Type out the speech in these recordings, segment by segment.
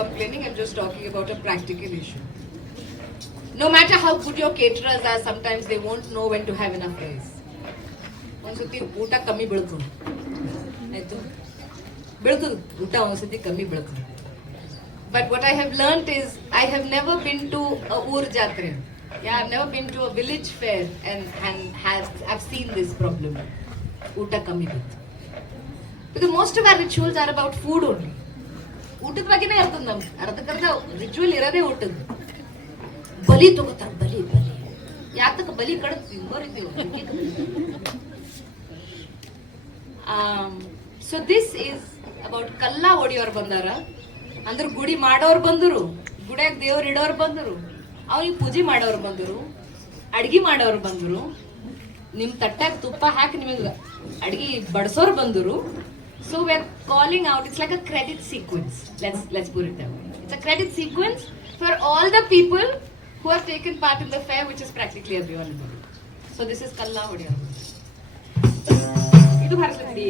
complaining. I'm just talking about a practical issue. No matter how good your caterers are, sometimes they won't know when to have enough rice. ಒಂದ್ಸತಿ ಊಟ ಕಮ್ಮಿ ಬೀಳ್ತದೆ ಆಯ್ತು ಬೀಳ್ತದೆ ಊಟ ಒಂದ್ಸತಿ ಕಮ್ಮಿ ಬೀಳ್ತದೆ but what I have learned is I have never been to ಊರ್ ಜಾತ್ರೆ yeah I've never been to a village fair and and have have seen this problem ಊಟ ಕಮ್ಮಿ ಬೀಳ್ತು because most of our rituals are about food only ಊಟದ ಬಗ್ಗೆನೇ ಇರ್ತದ ನಮ್ಗೆ ಅರ್ಧಕ್ಕರ್ಧ ritual ಇರೋದೇ ಊಟದ ಬಲಿ ತಗೋತಾರ, ಬಲಿ ಬಲಿ. ಯಾತಕ ಬಲಿ ಕಡದ್ ಸೊ ದಿಸ್ ಈಸ್ ಅಬೌಟ್ ಕಲ್ಲ ಒಡಿಯೋರು ಬಂದಾರ. ಅಂದ್ರೆ ಗುಡಿ ಮಾಡೋರು ಬಂದರು, ಗುಡಿಯಾಗ ದೇವ್ರು ಇಡೋರು ಬಂದರು ಅವ್ರಿಗೆ ಪೂಜೆ ಮಾಡೋರು ಬಂದರು, ಅಡ್ಗಿ ಮಾಡೋರು ಬಂದರು. ನಿಮ್ಮ ತಟ್ಟಾಗ ತುಪ್ಪ ಹಾಕಿ ನಿಮಗೆ ಅಡ್ಗಿ ಬಡಿಸೋರು ಬಂದರು. So we are calling out it's like a credit sequence let's let's put it it's a credit sequence for all the people who have taken part in the fair which is practically every one so this is ಕಲ್ಲ ಹೊಡಿಯೋರು ಇದು ಭಾರತದಲ್ಲಿ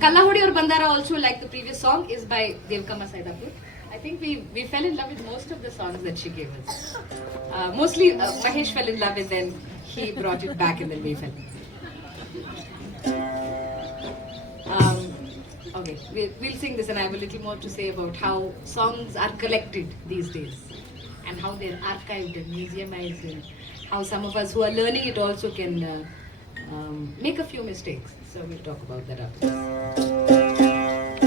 Kallahodi or Bandara also like the previous song is by Devkama Saidapur. I think we, we fell in love with most of the songs that she gave us. Uh, mostly uh, Mahesh fell in love and then he brought it back and then we fell. Um, okay, we, we'll sing this and I have a little more to say about how songs are collected these days and how they're archived and museumized and how some of us who are learning it also can uh, um, make a few mistakes. So we'll talk about that after.